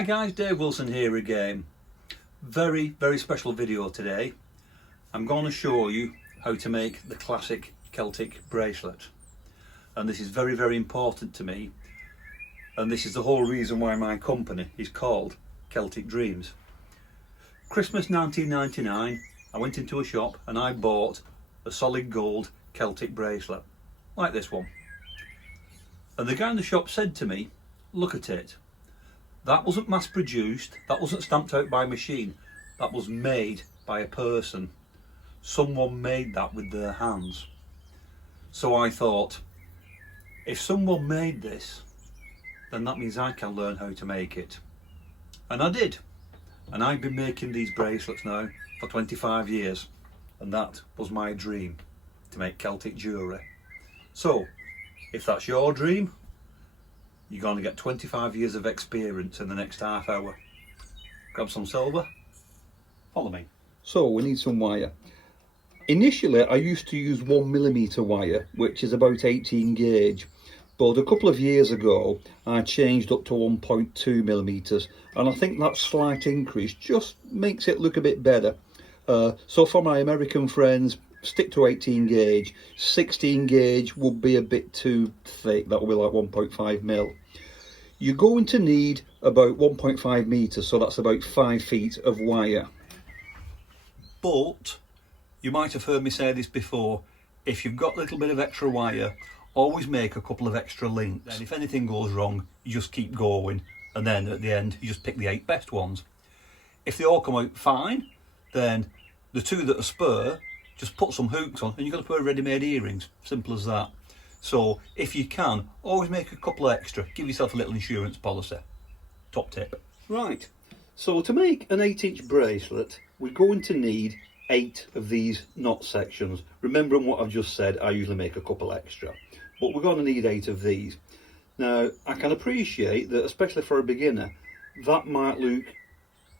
Hi guys, Dave Wilson here again. Very special video today. I'm going to show you how to make the classic Celtic bracelet. And this is very important to me. And this is the whole reason why my company is called Celtic Dreams. Christmas 1999, I went into a shop and I bought a solid gold Celtic bracelet, like this one. And the guy in the shop said to me, look at it. That wasn't mass produced, that wasn't stamped out by a machine, that was made by a person. Someone made that with their hands. So I thought, if someone made this, then that means I can learn how to make it. And I did. And I've been making these bracelets now for 25 years. And that was my dream, to make Celtic jewellery. So, if that's your dream, you're going to get 25 years of experience in the next half hour. Grab some silver, follow me. So we need some wire. Initially I used to use 1mm wire, which is about 18 gauge. But a couple of years ago I changed up to 1.2mm, and I think that slight increase just makes it look a bit better. So for my American friends, stick to 18 gauge. 16 gauge would be a bit too thick, that will be like 1.5mm. You're going to need about 1.5 meters, so that's about 5 feet of wire. But you might have heard me say this before, if you've got a little bit of extra wire, always make a couple of extra links. And if anything goes wrong, you just keep going, and then at the end you just pick the 8 best ones. If they all come out fine, then the 2 that are spare, just put some hooks on and you've got a pair of ready-made earrings. Simple as that. So if you can, always make a couple extra. Give yourself a little insurance policy. Top tip. Right, so to make an 8-inch bracelet, we're going to need 8 of these knot sections. Remembering what I've just said, I usually make a couple extra. But we're going to need 8 of these. Now, I can appreciate that, especially for a beginner, that might look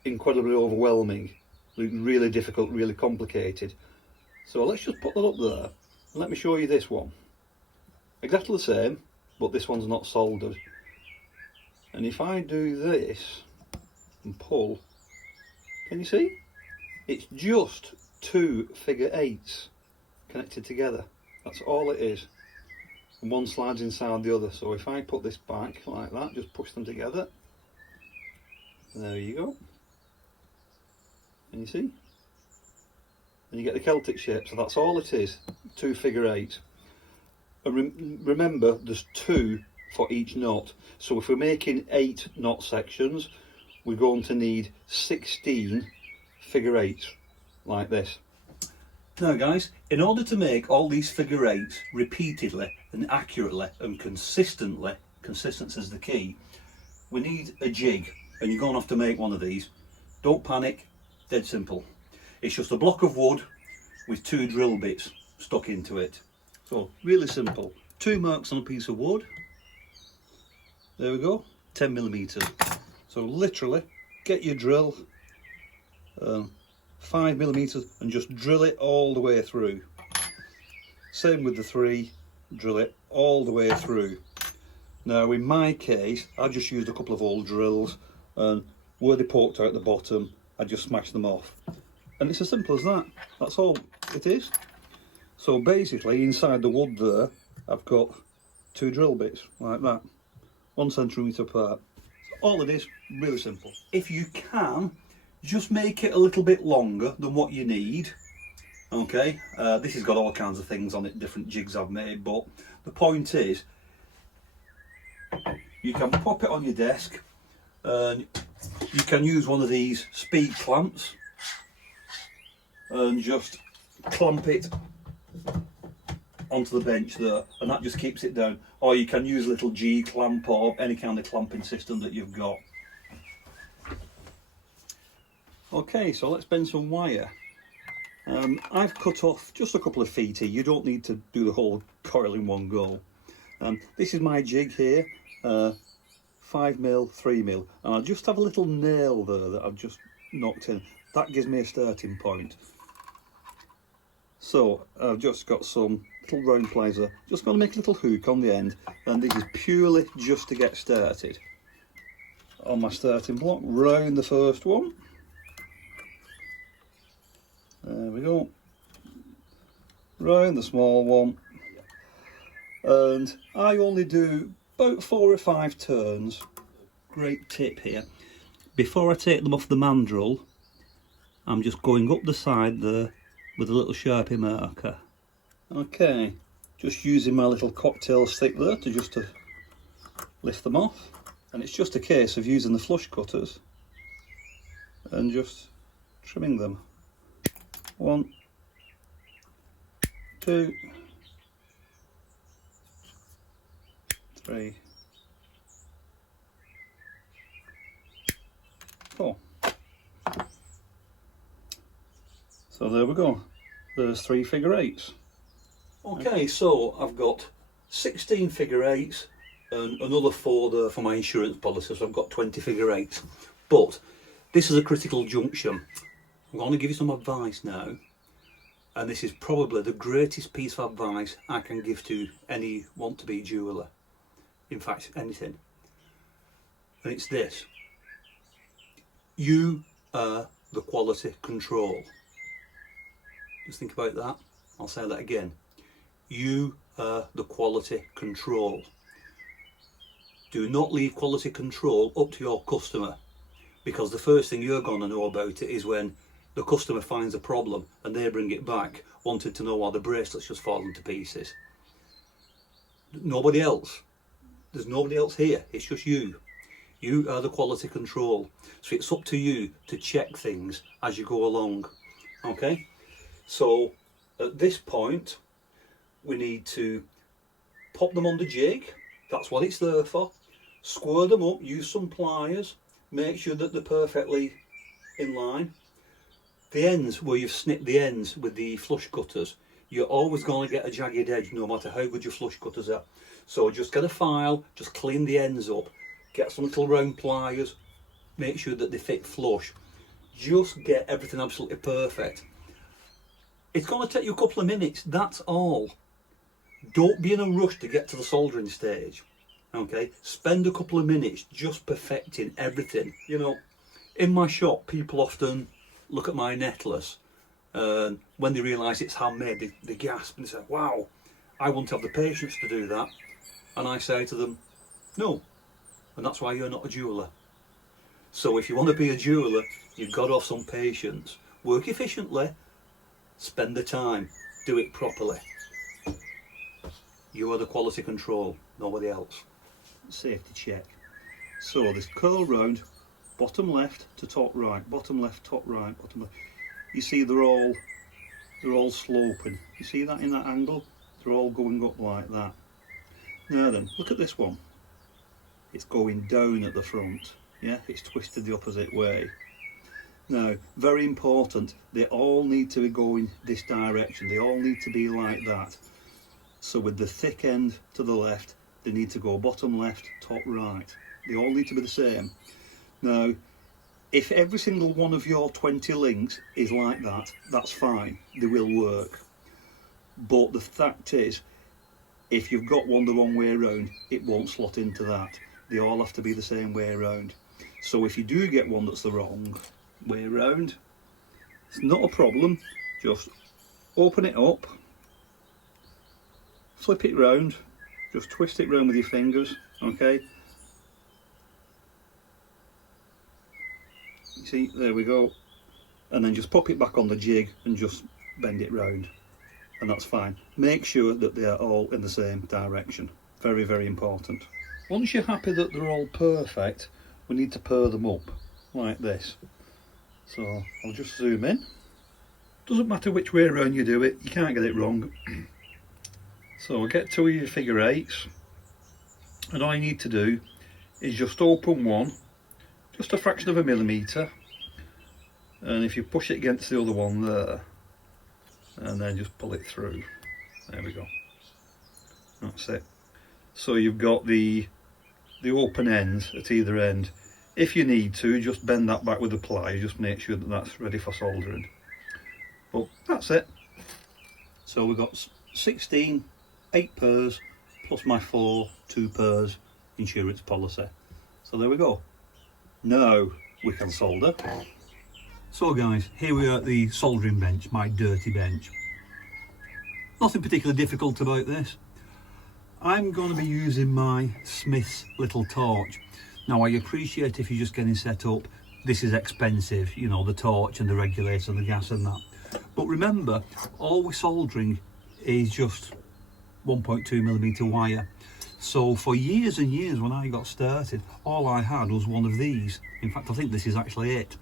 incredibly overwhelming. Look really difficult, really complicated. So let's just put that up there, and let me show you this one. Exactly the same, but this one's not soldered. And if I do this and pull, can you see? It's just 2 figure 8s connected together. That's all it is. And one slides inside the other. So if I put this back like that, just push them together. There you go. And you see? And you get the Celtic shape, so that's all it is, 2 figure 8. And remember, there's 2 for each knot. So if we're making 8 knot sections, we're going to need 16 figure 8s, like this. Now guys, in order to make all these figure 8s repeatedly and accurately and consistently, consistency is the key, we need a jig, and you're going to have to make one of these. Don't panic, dead simple. It's just a block of wood with 2 drill bits stuck into it. So really simple. 2 marks on a piece of wood. There we go, 10mm. So literally get your drill, 5mm, and just drill it all the way through. Same with the 3, drill it all the way through. Now in my case, I just used a couple of old drills, and where they poked out the bottom, I just smashed them off. And it's as simple as that. That's all it is. So basically inside the wood there, I've got 2 drill bits like that, 1 centimetre apart. All it is, really simple. If you can, just make it a little bit longer than what you need. Okay, this has got all kinds of things on it, different jigs I've made, but the point is, you can pop it on your desk, and you can use one of these speed clamps and just clamp it onto the bench there, and that just keeps it down. Or you can use a little G clamp or any kind of clamping system that you've got. Okay, so let's bend some wire. I've cut off just a couple of feet here. You don't need to do the whole coil in one go. This is my jig here, 5mm, 3mm, and I just have a little nail there that I've just knocked in. That gives me a starting point. So I've just got some little round pliers there. Just going to make a little hook on the end, and this is purely just to get started. on my starting block, round the first one. There we go. Round the small one. And I only do about 4 or 5 turns. Great tip here. Before I take them off the mandrel, I'm just going up the side there with a little Sharpie marker. Okay, just using my little cocktail stick there to lift them off. And it's just a case of using the flush cutters and just trimming them. 1, 2, 3, 4. So there we go. There's 3 figure 8s. Okay, so I've got 16 figure 8s and another 4 there for my insurance policy, so I've got 20 figure 8s. But this is a critical junction. I'm going to give you some advice now, and this is probably the greatest piece of advice I can give to any want-to-be jeweller. In fact, anything. And it's this. You are the quality control. Just think about that. I'll say that again. You are the quality control. Do not leave quality control up to your customer, because the first thing you're going to know about it is when the customer finds a problem and they bring it back, wanted to know why the bracelet's just fallen to pieces. Nobody else. There's nobody else here. It's just you. You are the quality control. So it's up to you to check things as you go along. Okay? So at this point, we need to pop them on the jig. That's what it's there for. Square them up, use some pliers, make sure that they're perfectly in line. The ends, where you've snipped the ends with the flush cutters, you're always going to get a jagged edge no matter how good your flush cutters are. So just get a file, just clean the ends up, get some little round pliers, make sure that they fit flush. Just get everything absolutely perfect. It's going to take you a couple of minutes, that's all. Don't be in a rush to get to the soldering stage. Okay, spend a couple of minutes just perfecting everything. You know, in my shop, people often look at my necklace and when they realise it's handmade, they gasp and they say, wow, I won't have the patience to do that. And I say to them, no, and that's why you're not a jeweller. So if you want to be a jeweller, you've got to have some patience. Work efficiently, spend the time, do it properly. You are the quality control, nobody else. Safety check. So this curl round, bottom left to top right, bottom left, top right, bottom left. You see they're all sloping. You see that in that angle? They're all going up like that. Now then, look at this one. It's going down at the front. Yeah, it's twisted the opposite way. Now, very important, they all need to be going this direction. They all need to be like that. So with the thick end to the left, they need to go bottom left, top right. They all need to be the same. Now, if every single one of your 20 links is like that, that's fine, they will work. But the fact is, if you've got one the wrong way around, it won't slot into that. They all have to be the same way around. So if you do get one that's the wrong way around, it's not a problem. Just open it up, flip it round, just twist it round with your fingers, okay? You see, there we go. And then just pop it back on the jig and just bend it round. And that's fine. Make sure that they are all in the same direction. Very, very important. Once you're happy that they're all perfect, we need to purr them up, like this. So, I'll just zoom in. Doesn't matter which way around you do it, you can't get it wrong. So we'll get two of your figure 8s, and all you need to do is just open one, just a fraction of a millimetre, and if you push it against the other one there, and then just pull it through. There we go. That's it. So you've got the open ends at either end. If you need to, just bend that back with a plier, just make sure that that's ready for soldering. But that's it. So we've got 16 8 pairs plus my 2 pairs insurance policy. So there we go. Now we can solder. So guys, here we are at the soldering bench, my dirty bench. Nothing particularly difficult about this. I'm going to be using my Smith's little torch. Now I appreciate if you're just getting set up, this is expensive, you know, the torch and the regulator and the gas and that. But remember, all we're soldering is just 1.2mm wire. So for years and years when I got started, all I had was one of these. In fact, I think this is actually it.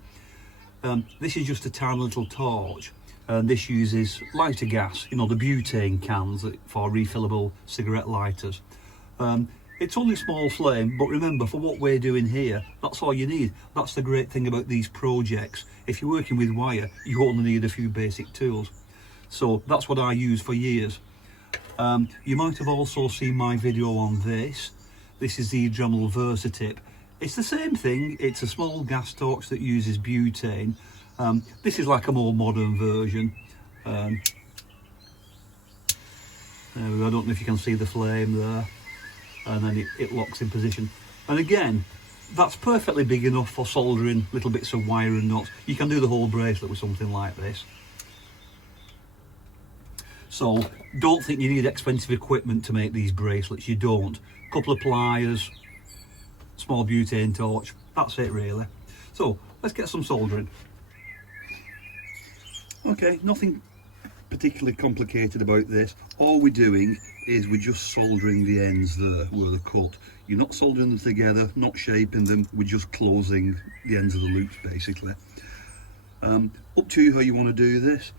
This is just a tiny little torch, and this uses lighter gas, you know, the butane cans for refillable cigarette lighters. It's only a small flame, but remember, for what we're doing here, that's all you need. That's the great thing about these projects. If you're working with wire, you only need a few basic tools. So that's what I used for years. You might have also seen my video on this. This is the Dremel Versatip. It's the same thing. It's a small gas torch that uses butane. This is like a more modern version. There we go. I don't know if you can see the flame there. And then it locks in position. And again, that's perfectly big enough for soldering little bits of wire and nuts. You can do the whole bracelet with something like this. So don't think you need expensive equipment to make these bracelets. You don't. A couple of pliers, small butane torch, that's it really. So let's get some soldering. Okay, nothing particularly complicated about this. All we're doing is we're just soldering the ends there where they're cut. You're not soldering them together, not shaping them, we're just closing the ends of the loops basically. Up to you how you want to do this.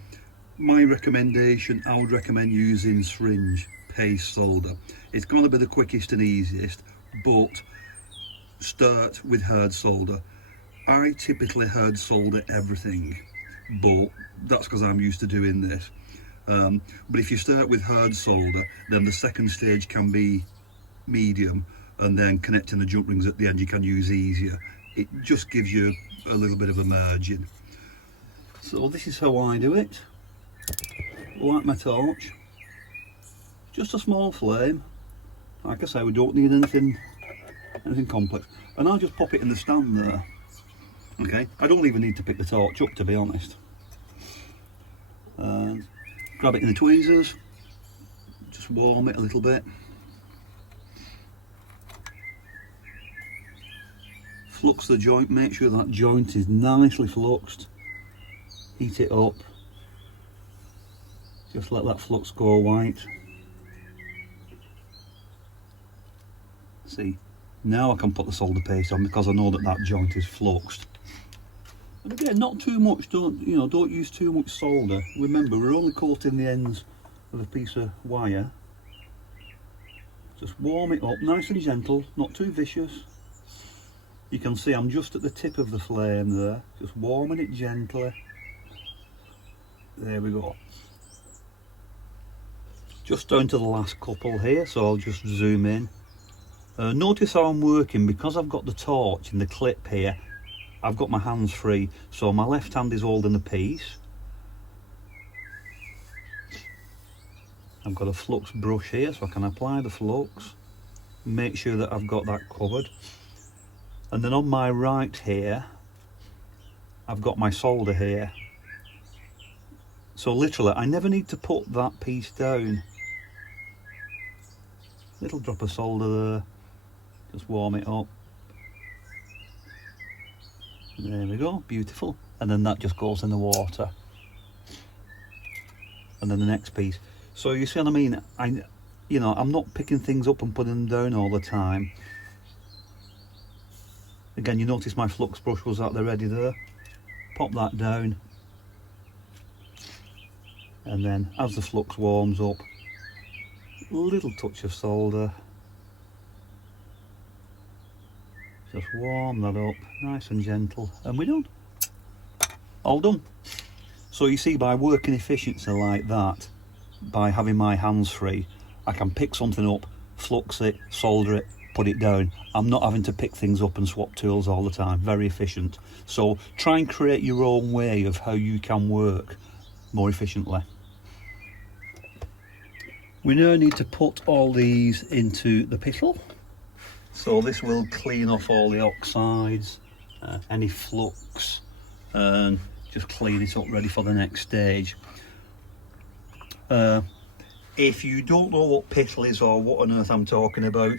My recommendation, I would recommend using syringe paste solder. It's going to be the quickest and easiest, but start with hard solder. I typically hard solder everything, but that's because I'm used to doing this. But if you start with hard solder, then the second stage can be medium, and then connecting the jump rings at the end you can use easier. It just gives you a little bit of a margin. So this is how I do it. Light my torch, just a small flame. Like I say, we don't need anything complex, and I'll just pop it in the stand there. Okay, I don't even need to pick the torch up, to be honest. Grab it in the tweezers, just warm it a little bit. Flux the joint, make sure that joint is nicely fluxed. Heat it up. Just let that flux go white. See, now I can put the solder paste on because I know that that joint is fluxed. And again, not too much. Don't use too much solder. Remember, we're only coating the ends of a piece of wire. Just warm it up, nice and gentle, not too vicious. You can see I'm just at the tip of the flame there, just warming it gently. There we go. Just down to the last couple here, so I'll just zoom in. Notice how I'm working, because I've got the torch in the clip here. I've got my hands free, so my left hand is holding the piece. I've got a flux brush here, so I can apply the flux. Make sure that I've got that covered. And then on my right here, I've got my solder here. So literally, I never need to put that piece down. Little drop of solder there, just warm it up. There we go, beautiful. And then that just goes in the water. And then the next piece. So you see what I mean? I'm not picking things up and putting them down all the time. Again, you notice my flux brush was out there ready there. Pop that down. And then as the flux warms up, a little touch of solder. Just warm that up, nice and gentle, and we're done. All done. So you see, by working efficiency like that, by having my hands free, I can pick something up, flux it, solder it, put it down. I'm not having to pick things up and swap tools all the time. Very efficient. So try and create your own way of how you can work more efficiently. We now need to put all these into the pistol. So this will clean off all the oxides any flux, and just clean it up ready for the next stage. If you don't know what pittle is or what on earth I'm talking about,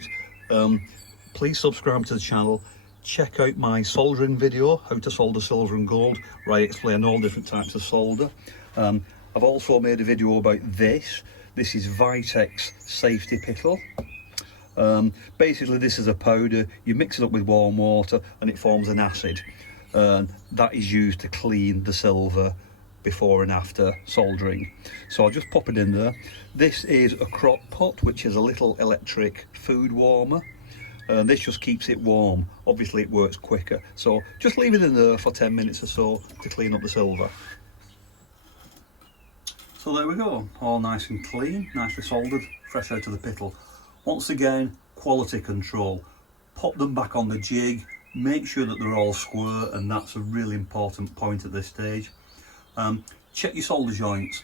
please subscribe to the channel. Check out my soldering video, how to solder silver and gold, where I explain all different types of solder. I've also made a video about this. This is Vitex safety pittle. Basically this is a powder, you mix it up with warm water and it forms an acid. That is used to clean the silver before and after soldering. So I'll just pop it in there. This is a crock pot, which is a little electric food warmer. This just keeps it warm. Obviously it works quicker. So just leave it in there for 10 minutes or so to clean up the silver. So there we go, all nice and clean, nicely soldered, fresh out of the pittle. Once again, quality control. Pop them back on the jig, make sure that they're all square, and that's a really important point at this stage. Check your solder joints.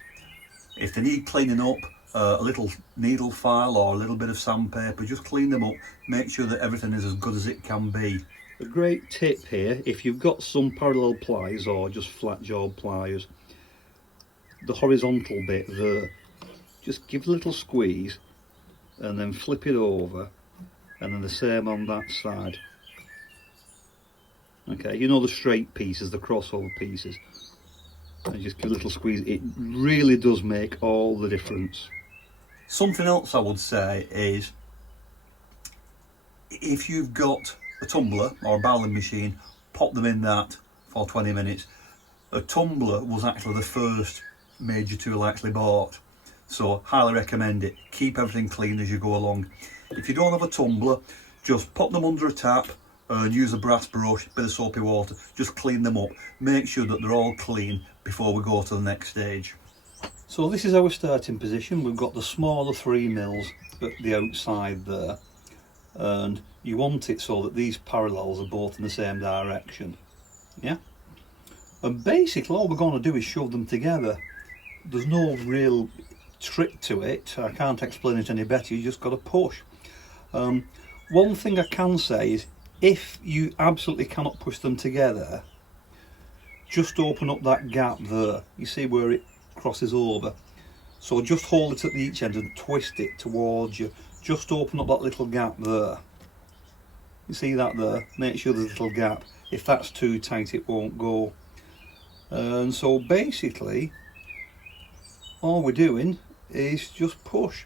If they need cleaning up, a little needle file or a little bit of sandpaper, just clean them up, make sure that everything is as good as it can be. A great tip here, if you've got some parallel pliers or just flat jawed pliers, the horizontal bit there, just give a little squeeze and then flip it over, and then the same on that side. Okay, you know the straight pieces, the crossover pieces, and just give a little squeeze. It really does make all the difference. Something else I would say is, if you've got a tumbler or a barreling machine, pop them in that for 20 minutes. A tumbler was actually the first major tool I actually bought, so highly recommend it. Keep everything clean as you go along. If you don't have a tumbler, just pop them under a tap and use a brass brush, bit of soapy water, just clean them up. Make sure that they're all clean before we go to the next stage. So this is our starting position. We've got the smaller 3 mils at the outside there, and you want it so that these parallels are both in the same direction. Yeah, and basically all we're going to do is shove them together. There's no real trick to it. I can't explain it any better. You just got to push. One thing I can say is, if you absolutely cannot push them together, just open up that gap there. You see where it crosses over? So just hold it at the each end and twist it towards you. Just open up that little gap there. You see that there? Make sure there's a little gap. If that's too tight, it won't go. And so basically all we're doing is just push,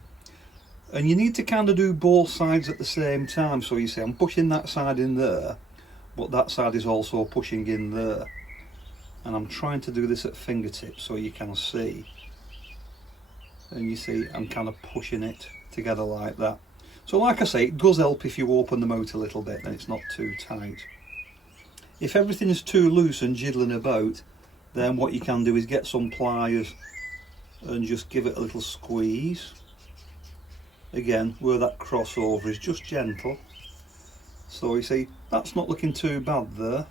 and you need to kind of do both sides at the same time. So you see I'm pushing that side in there, but that side is also pushing in there, and I'm trying to do this at fingertips so you can see, and you see I'm kind of pushing it together like that. So like I say, it does help if you open them out a little bit, then it's not too tight. If everything is too loose and jiggling about, then what you can do is get some pliers and just give it a little squeeze. Again, where that crossover is, just gentle. So you see, that's not looking too bad there.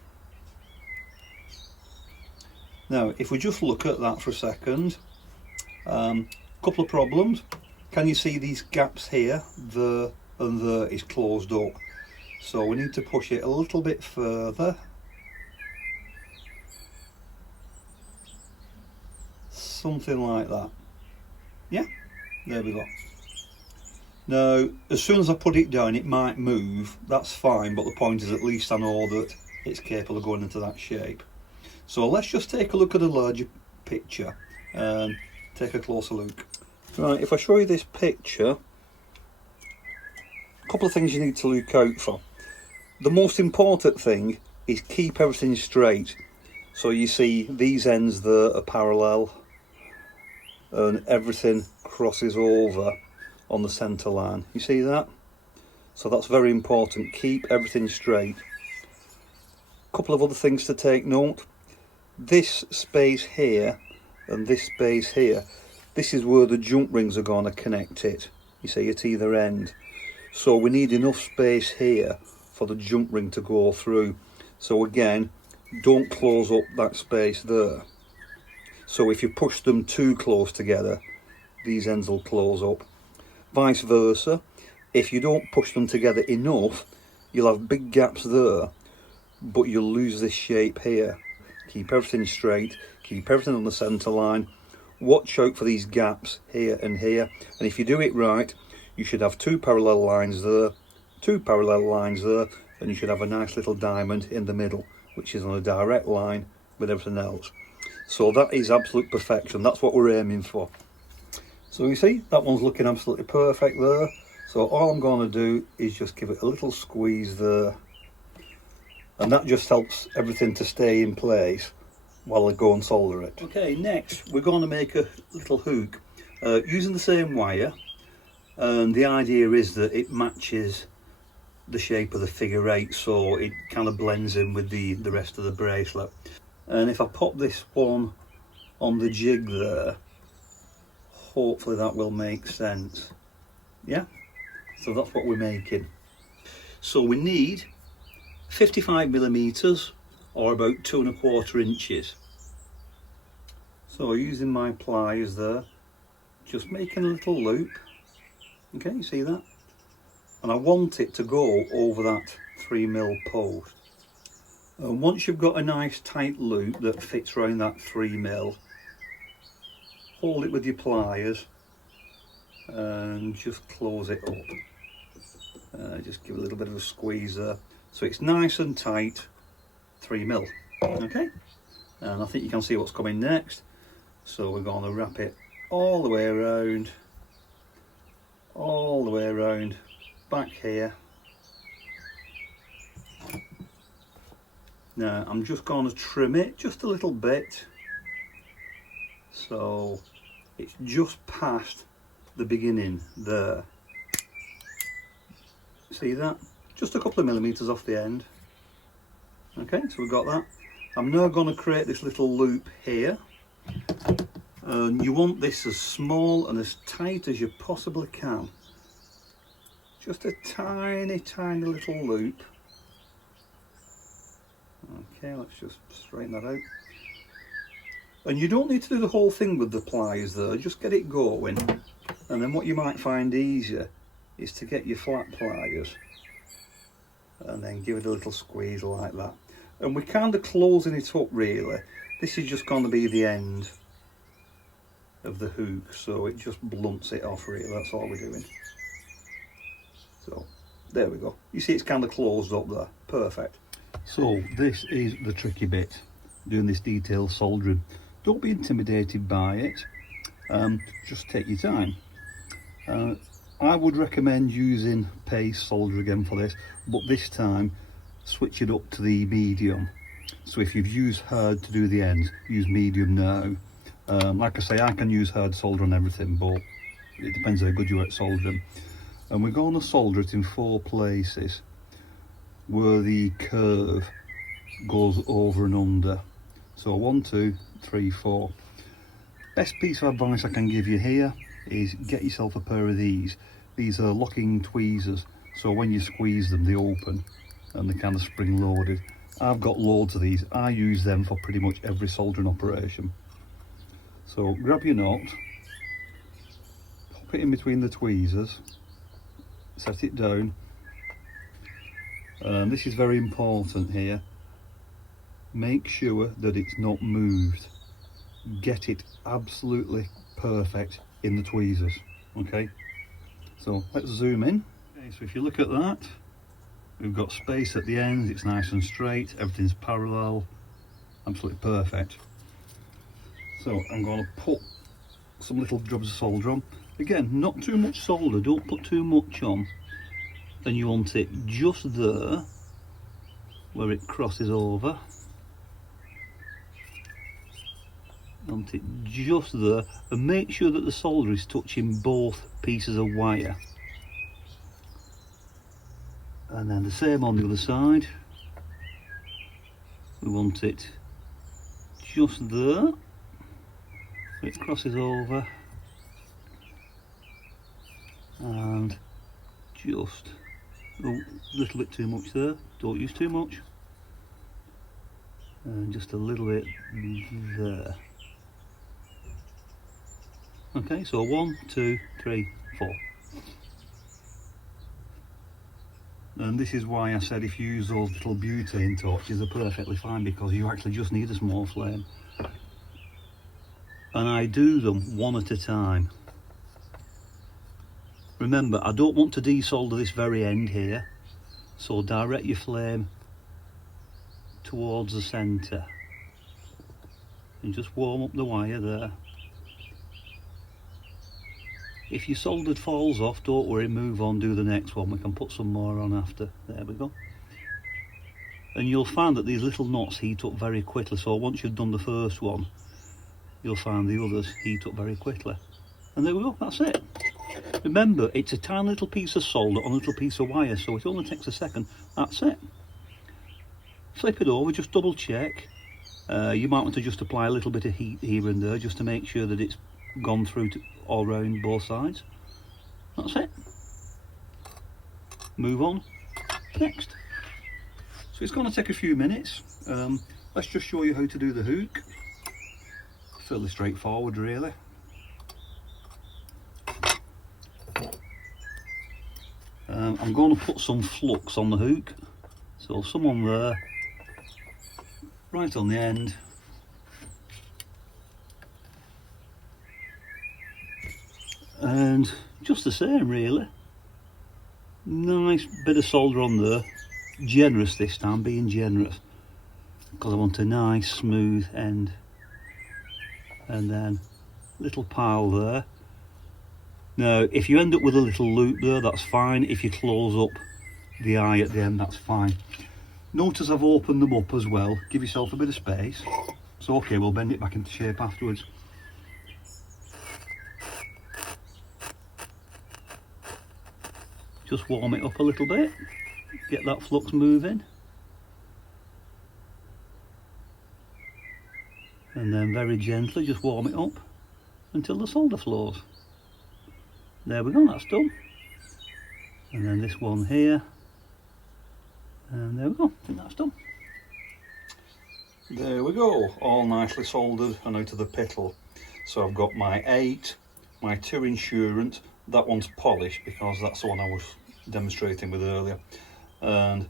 Now, if we just look at that for a second, couple of problems. Can you see these gaps here? There and there is closed up. So we need to push it a little bit further. Something like that. Yeah, there we go. Now, as soon as I put it down, it might move. That's fine, but the point is at least I know that it's capable of going into that shape. So let's just take a look at a larger picture and take a closer look. Right, if I show you this picture, a couple of things you need to look out for. The most important thing is keep everything straight. So you see these ends there are parallel, and everything crosses over on the centre line. You see that? So that's very important. Keep everything straight. A couple of other things to take note. This space here and this space here, this is where the jump rings are going to connect it. You see, at either end. So we need enough space here for the jump ring to go through. So again, don't close up that space there. So if you push them too close together, these ends will close up. Vice versa, if you don't push them together enough, you'll have big gaps there, but you'll lose this shape here. Keep everything straight, keep everything on the centre line. Watch out for these gaps here and here, and if you do it right, you should have 2 parallel lines there, 2 parallel lines there, and you should have a nice little diamond in the middle, which is on a direct line with everything else. So that is absolute perfection. That's what we're aiming for. So you see, that one's looking absolutely perfect there. So all I'm going to do is just give it a little squeeze there, and that just helps everything to stay in place while I go and solder it. Okay, next we're going to make a little hook using the same wire, and the idea is that it matches the shape of the figure 8, so it kind of blends in with the rest of the bracelet. And if I pop this one on the jig there, hopefully that will make sense. Yeah, so that's what we're making. So we need 55mm or about 2 1/4 inches. So using my pliers there, just making a little loop. Okay, you see that? And I want it to go over that 3mm post. And once you've got a nice tight loop that fits around that 3mm, hold it with your pliers and just close it up. Just give a little bit of a squeeze there, so it's nice and tight 3mm. Okay, and I think you can see what's coming next. So we're going to wrap it all the way around, back here. Now I'm just going to trim it just a little bit, so it's just past the beginning there. See that? Just a couple of millimeters off the end. Okay, so we've got that. I'm now going to create this little loop here, and you want this as small and as tight as you possibly can. Just a tiny little loop. Okay, let's just straighten that out. And you don't need to do the whole thing with the pliers there, just get it going. And then what you might find easier is to get your flat pliers and then give it a little squeeze like that. And we're kind of closing it up really. This is just going to be the end of the hook, so it just blunts it off really, that's all we're doing. So there we go. You see it's kind of closed up there, perfect. So this is the tricky bit, doing this detailed soldering. Don't be intimidated by it, just take your time. I would recommend using paste solder again for this, but this time switch it up to the medium. So if you've used hard to do the ends, use medium now. Like I say, I can use hard solder on everything, but it depends how good you are at soldering. And we're going to solder it in 4 places where the curve goes over and under. So 1, 2, 3, 4. Best piece of advice I can give you here is get yourself a pair of these. These are locking tweezers, so when you squeeze them they open and they're kind of spring loaded. I've got loads of these. I use them for pretty much every soldering operation. So grab your knot, pop it in between the tweezers, set it down, and this is very important here, make sure that it's not moved. Get it absolutely perfect in the tweezers. Okay, so let's zoom in. Okay, so if you look at that, we've got space at the ends, it's nice and straight, everything's parallel, absolutely perfect. So I'm going to put some little drops of solder on. Again, not too much solder, don't put too much on. And you want it just there, where it crosses over. You want it just there, and make sure that the solder is touching both pieces of wire. And then the same on the other side. We want it just there. It crosses over and just a little bit too much there, don't use too much, and just a little bit there. Okay, so 1, 2, 3, 4. And this is why I said if you use those little butane torches, they're perfectly fine, because you actually just need a small flame. And I do them one at a time. Remember, I don't want to desolder this very end here, so direct your flame towards the centre and just warm up the wire there. If your soldered falls off, don't worry, move on, do the next one. We can put some more on after. There we go. And you'll find that these little knots heat up very quickly, so once you've done the first one, you'll find the others heat up very quickly. And there we go, that's it. Remember, it's a tiny little piece of solder on a little piece of wire, so it only takes a second. That's it. Flip it over, just double check. You might want to just apply a little bit of heat here and there just to make sure that it's gone through to all round both sides. That's it. Move on. Next. So it's going to take a few minutes. Let's just show you how to do the hook. Fairly straightforward, really. I'm going to put some flux on the hook, so some on there, right on the end, and just the same really. Nice bit of solder on there, generous this time, being generous, because I want a nice smooth end, and then little pile there. Now, if you end up with a little loop there, that's fine. If you close up the eye at the end, that's fine. Notice I've opened them up as well. Give yourself a bit of space. It's okay, we'll bend it back into shape afterwards. Just warm it up a little bit. Get that flux moving. And then very gently just warm it up until the solder flows. There we go, that's done. And then this one here, and there we go, I think that's done. There we go, all nicely soldered and out of the pickle. So I've got my 8, my 2 insurance, that one's polished because that's the one I was demonstrating with earlier. And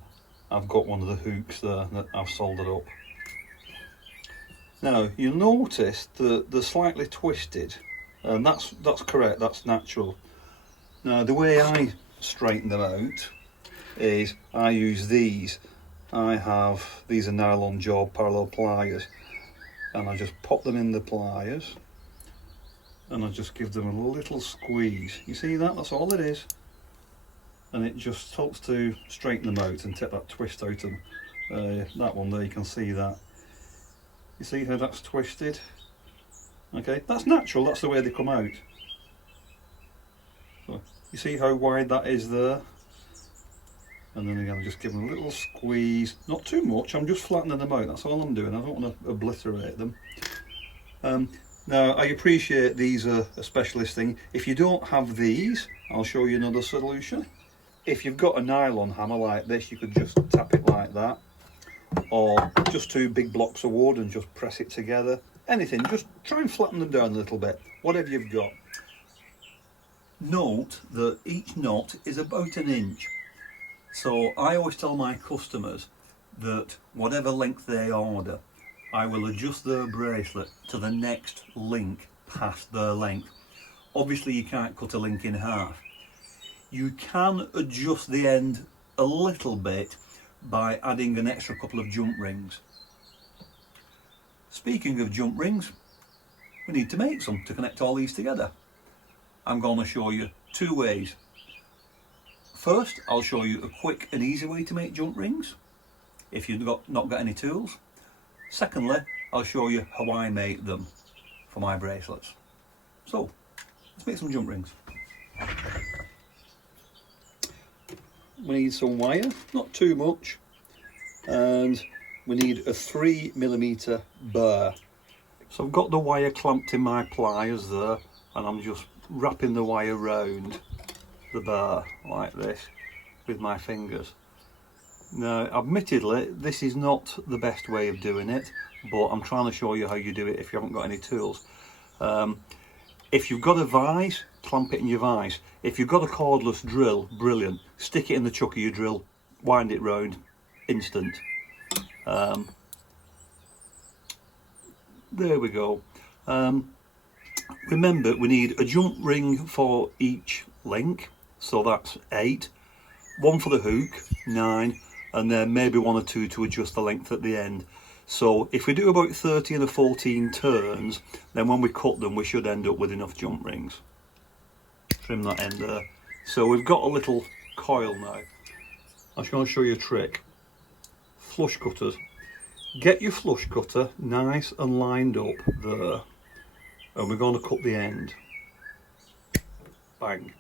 I've got one of the hooks there that I've soldered up. Now you'll notice that they're slightly twisted. And that's correct, that's natural. Now the way I straighten them out is I use these. These are nylon job parallel pliers, and I just pop them in the pliers and I just give them a little squeeze. You see that? That's all it is. And it just helps to straighten them out and take that twist out of them. That one there, you can see that. You see how that's twisted? Okay, that's natural, that's the way they come out. So, you see how wide that is there? And then again, just give them a little squeeze, not too much, I'm just flattening them out, that's all I'm doing, I don't want to obliterate them. Now, I appreciate these are a specialist thing. If you don't have these, I'll show you another solution. If you've got a nylon hammer like this, you could just tap it like that, or just 2 big blocks of wood and just press it together. Anything, just try and flatten them down a little bit, whatever you've got. Note that each knot is about 1 inch. So I always tell my customers that whatever length they order, I will adjust their bracelet to the next link past their length. Obviously you can't cut a link in half. You can adjust the end a little bit by adding an extra couple of jump rings. Speaking of jump rings, we need to make some to connect all these together. I'm going to show you 2 ways. First, I'll show you a quick and easy way to make jump rings if you've not got any tools. Secondly, I'll show you how I make them for my bracelets. So, let's make some jump rings. We need some wire, not too much, and we need a 3mm burr. So I've got the wire clamped in my pliers there, and I'm just wrapping the wire round the burr like this with my fingers. Now, admittedly, this is not the best way of doing it, but I'm trying to show you how you do it if you haven't got any tools. If you've got a vise, clamp it in your vise. If you've got a cordless drill, brilliant. Stick it in the chuck of your drill wind it round, instant. There we go. Remember, we need a jump ring for each link, so that's 8, one for the hook, 9, and then maybe 1 or 2 to adjust the length at the end. So if we do about 13 or 14 turns, then when we cut them we should end up with enough jump rings. Trim that end there. So we've got a little coil now. I'm just going to show you a trick. Flush cutters. Get your flush cutter nice and lined up there, and we're going to cut the end. Bang.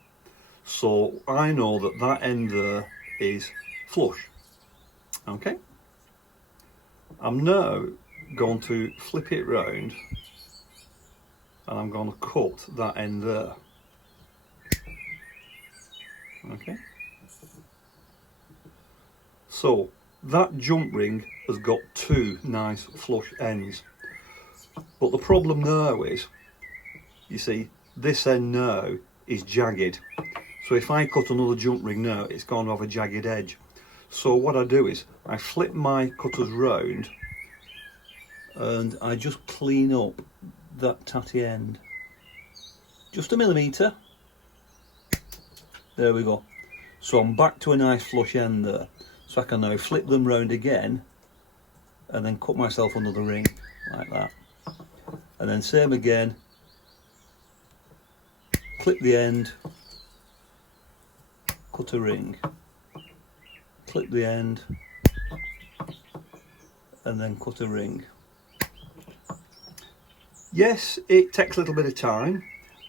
So I know that that end there is flush. Okay. I'm now going to flip it round and I'm going to cut that end there. Okay. So that jump ring has got 2 nice flush ends. But the problem now is, you see, this end now is jagged. So if I cut another jump ring now, it's going to have a jagged edge. So what I do is I flip my cutters round and I just clean up that tatty end. Just a millimetre. There we go. So I'm back to a nice flush end there. So I can now flip them round again and then cut myself another ring like that. And then same again. Clip the end, cut a ring, clip the end, and then cut a ring. Yes, it takes a little bit of time,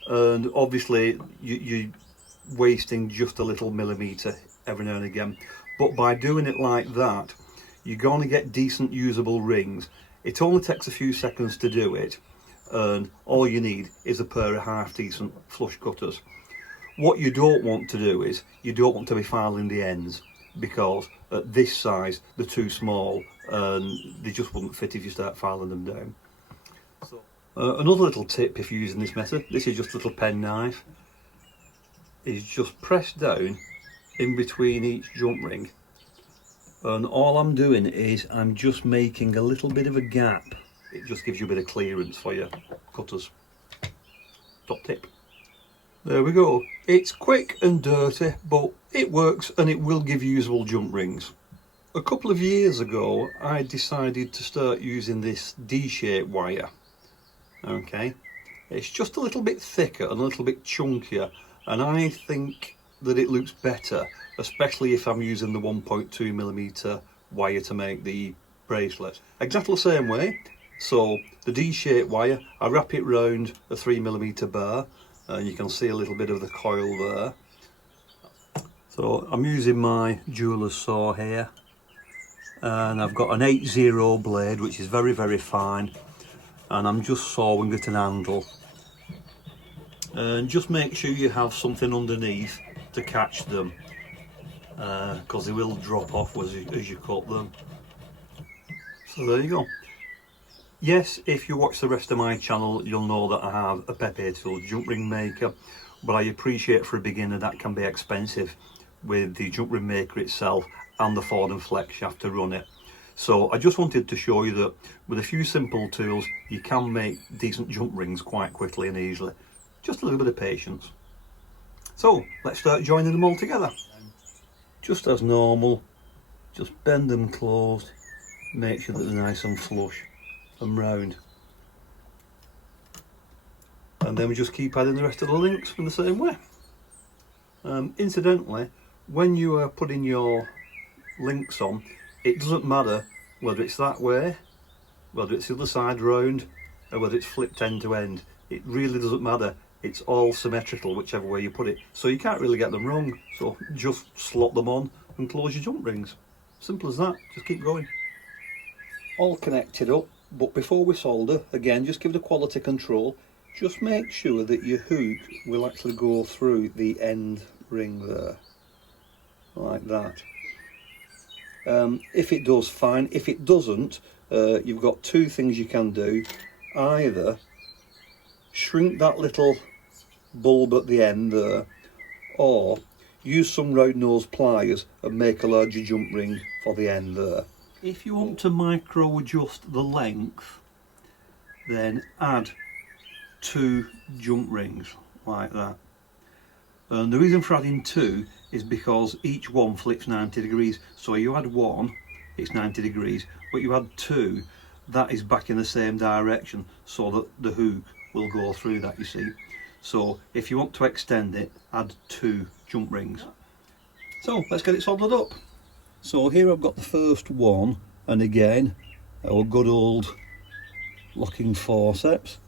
and obviously you're wasting just a little millimetre every now and again, but by doing it like that you're going to get decent usable rings. It only takes a few seconds to do it, and all you need is a pair of half decent flush cutters. What you don't want to do is, you don't want to be filing the ends, because at this size they're too small and they just wouldn't fit if you start filing them down. Another little tip if you're using this method, this is just a little pen knife, is just press down in between each jump ring, and all I'm doing is I'm just making a little bit of a gap. It just gives you a bit of clearance for your cutters. Top tip. There we go. It's quick and dirty, but it works and it will give you usable jump rings. A couple of years ago I decided to start using this D-shaped wire. Okay, it's just a little bit thicker and a little bit chunkier, and I think that it looks better, especially if I'm using the 1.2mm wire to make the bracelet. Exactly the same way. So the D-shaped wire, I wrap it round a 3mm bar, and you can see a little bit of the coil there. So I'm using my jeweller's saw here, and I've got an 8/0 blade which is very fine, and I'm just sawing at an handle. And just make sure you have something underneath to catch them, because they will drop off as you cut them. So there you go. Yes, if you watch the rest of my channel you'll know that I have a Pepe tool jump ring maker, but I appreciate for a beginner that can be expensive with the jump ring maker itself and the Ford and Flex shaft to run it. So I just wanted to show you that with a few simple tools you can make decent jump rings quite quickly and easily. Just a little bit of patience. So let's start joining them all together. Just as normal, just bend them closed, make sure that they're nice and flush and round, and then we just keep adding the rest of the links in the same way. Incidentally, when you are putting your links on, it doesn't matter whether it's that way, whether it's the other side round, or whether it's flipped end to end. It really doesn't matter. It's all symmetrical whichever way you put it, so you can't really get them wrong. So just slot them on and close your jump rings. Simple as that. Just keep going. All connected up, but before we solder, again, just give it a quality control. Just make sure that your hook will actually go through the end ring there, like that. If it does, fine. If it doesn't, you've got two things you can do. Either shrink that little bulb at the end there, or use some round nose pliers and make a larger jump ring for the end there. If you want to micro adjust the length, then add 2 jump rings like that. And the reason for adding 2 is because each one flips 90 degrees. So you add 1, it's 90 degrees, but you add 2, that is back in the same direction, so that the hook will go through that, you see. So if you want to extend it, add 2 jump rings. So let's get it soldered up. So here I've got the first one, and again our good old locking forceps.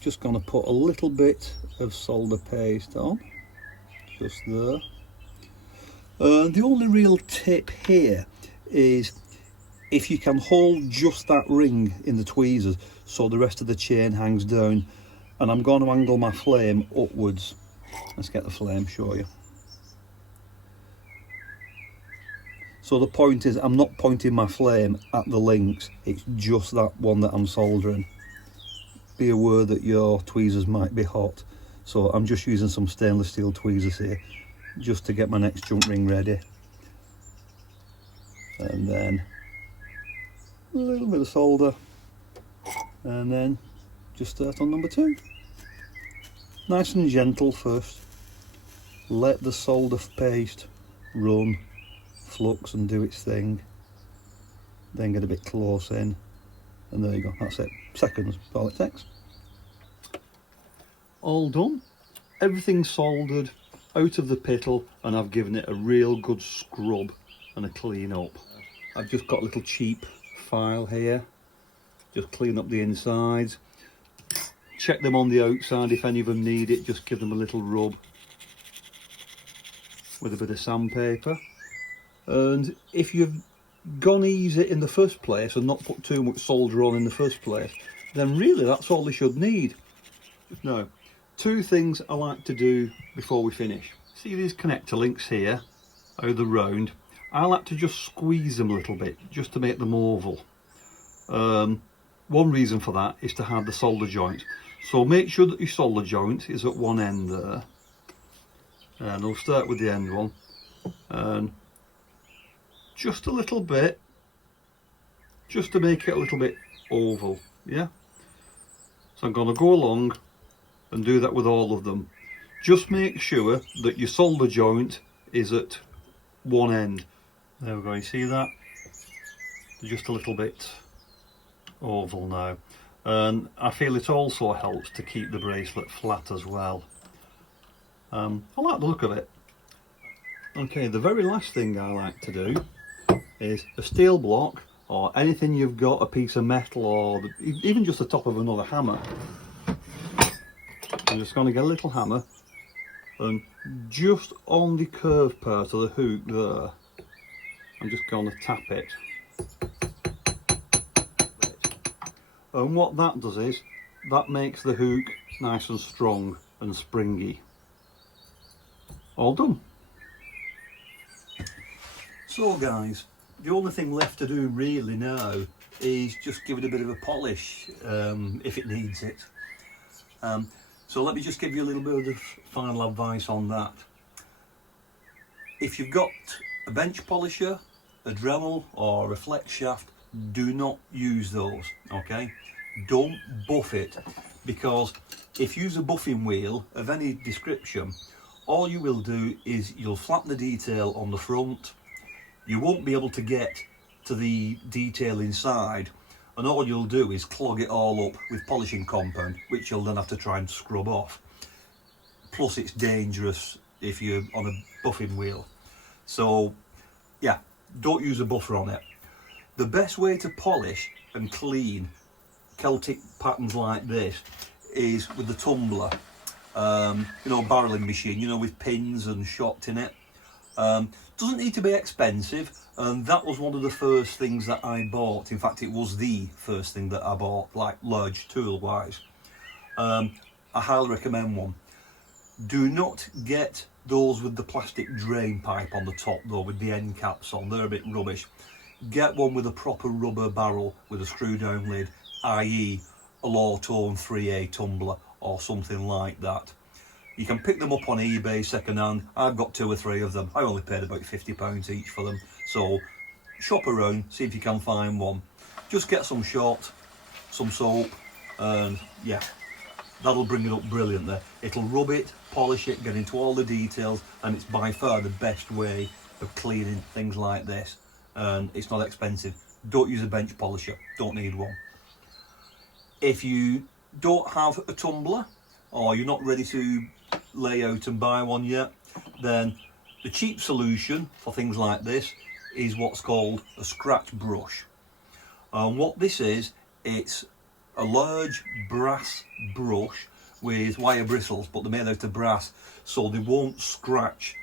Just going to put a little bit of solder paste on, just there. The only real tip here is if you can hold just that ring in the tweezers so the rest of the chain hangs down, and I'm going to angle my flame upwards. Let's get the flame, show you. So the point is, I'm not pointing my flame at the links, it's just that one that I'm soldering. Be aware that your tweezers might be hot, so I'm just using some stainless steel tweezers here just to get my next jump ring ready. And then a little bit of solder, and then just start on number 2. Nice and gentle first. Let the solder paste run, flux and do its thing. Then get a bit close in, and there you go, that's it. Seconds, all it takes. All done. Everything's soldered, out of the piddle, and I've given it a real good scrub and a clean up. I've just got a little cheap file here, just clean up the insides, check them on the outside. If any of them need it, just give them a little rub with a bit of sandpaper. And if you've gone easy in the first place and not put too much solder on in the first place, then really that's all they should need. Now, 2 things I like to do before we finish. See these connector links here, how they're round? I like to just squeeze them a little bit, just to make them oval. One reason for that is to have the solder joint. So make sure that your solder joint is at one end there. And I'll start with the end one. And just a little bit, just to make it a little bit oval, yeah? So I'm going to go along and do that with all of them. Just make sure that your solder joint is at one end. There we go, you see that? Just a little bit oval now. And I feel it also helps to keep the bracelet flat as well. I like the look of it. Okay, the very last thing I like to do is a steel block, or anything you've got, a piece of metal, or even just the top of another hammer. I'm just going to get a little hammer, and just on the curved part of the hook there, I'm just going to tap it. And what that does is, that makes the hook nice and strong and springy. All done. So guys, the only thing left to do really now is just give it a bit of a polish if it needs it. So let me just give you a little bit of final advice on that. If you've got a bench polisher, a Dremel or a flex shaft, do not use those, okay? Don't buff it, because if you use a buffing wheel of any description, all you will do is you'll flatten the detail on the front, you won't be able to get to the detail inside, and all you'll do is clog it all up with polishing compound, which you'll then have to try and scrub off. Plus it's dangerous if you're on a buffing wheel. So yeah, don't use a buffer on it. The best way to polish and clean Celtic patterns like this is with the tumbler. You know, barreling machine, you know, with pins and shot in it. Doesn't need to be expensive, and that was one of the first things that I bought. In fact, it was the first thing that I bought, like large tool wise. I highly recommend one. Do not get those with the plastic drain pipe on the top though, with the end caps on, they're a bit rubbish. Get one with a proper rubber barrel with a screw down lid, i.e. a low tone 3A tumbler or something like that. You can pick them up on eBay second hand. I've got 2 or 3 of them. I only paid about £50 each for them. So shop around, see if you can find one. Just get some shot, some soap, and yeah, that'll bring it up brilliantly. It'll rub it, polish it, get into all the details, and it's by far the best way of cleaning things like this. And it's not expensive. Don't use a bench polisher, don't need one. If you don't have a tumbler, or you're not ready to lay out and buy one yet, then the cheap solution for things like this is what's called a scratch brush. And what this is, it's a large brass brush with wire bristles, but they're made out of brass, so they won't scratch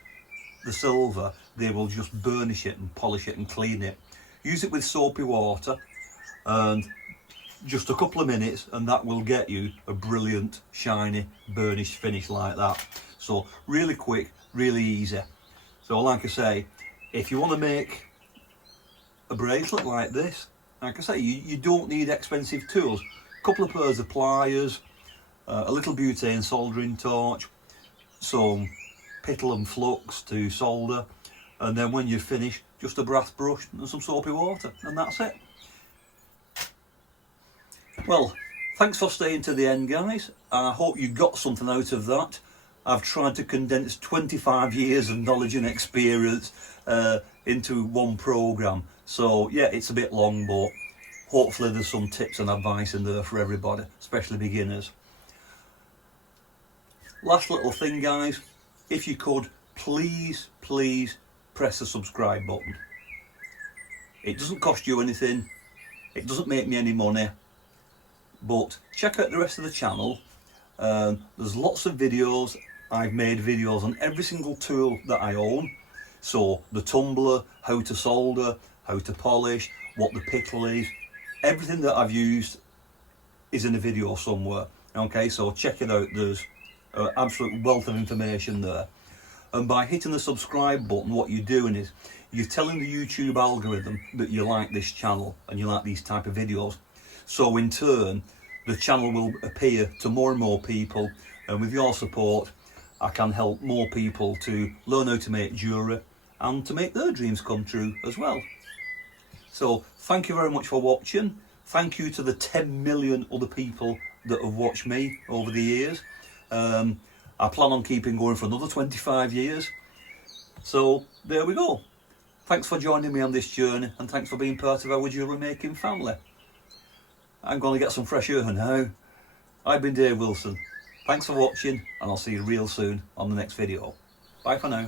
the silver, they will just burnish it and polish it and clean it. Use it with soapy water and just a couple of minutes, and that will get you a brilliant shiny burnished finish like that. So really quick, really easy. So like I say, if you want to make a bracelet like this, like I say, you don't need expensive tools. A couple of pairs of pliers, a little butane soldering torch, some pittle and flux to solder, and then when you finish, just a brass brush and some soapy water, and that's it. Well, thanks for staying to the end, guys. I hope you got something out of that. I've tried to condense 25 years of knowledge and experience into one programme. So yeah, it's a bit long, but hopefully there's some tips and advice in there for everybody, especially beginners. Last little thing, guys, if you could, please press the subscribe button. It doesn't cost you anything, it doesn't make me any money, but check out the rest of the channel. There's lots of videos. I've made videos on every single tool that I own. So the tumbler, how to solder, how to polish, what the pittle is, everything that I've used is in a video somewhere. Okay, so check it out. There's an absolute wealth of information there. And by hitting the subscribe button, what you're doing is you're telling the YouTube algorithm that you like this channel and you like these type of videos. So in turn, the channel will appear to more and more people, and with your support, I can help more people to learn how to make jewellery and to make their dreams come true as well. So thank you very much for watching. Thank you to the 10 million other people that have watched me over the years. I plan on keeping going for another 25 years. So there we go. Thanks for joining me on this journey, and thanks for being part of our jewellery making family. I'm going to get some fresh air now. I've been Dave Wilson. Thanks for watching, and I'll see you real soon on the next video. Bye for now.